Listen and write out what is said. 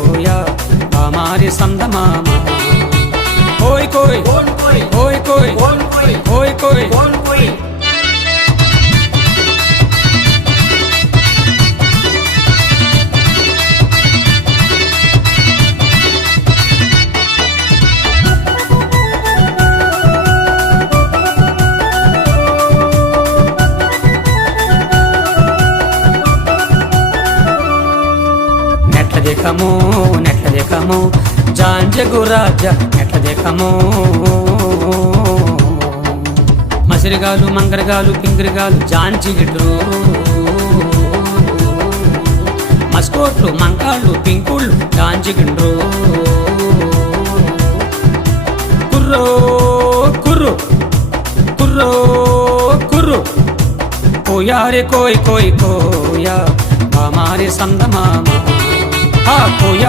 కోయా బామారి సందమామ కోయ్ కోయ్ కోయ్ కోయ్ కోయ్ కోయ్ నెట్ల దేకమో జాంజగు రాజా నెట్ల దేకమో మసిరిగాలు మంగరగాలు పింగిరిగాలు జాంజిగిడ్రు మస్కోట్లు మంకాళ్ళు పింకుళ్ళు జాంజిగిండ్రు కుర్రో కుర్రు కుర్రో కుర్రు కోయారే కోయ్ కోయ్ కోయా బామారి సందమామ కోయా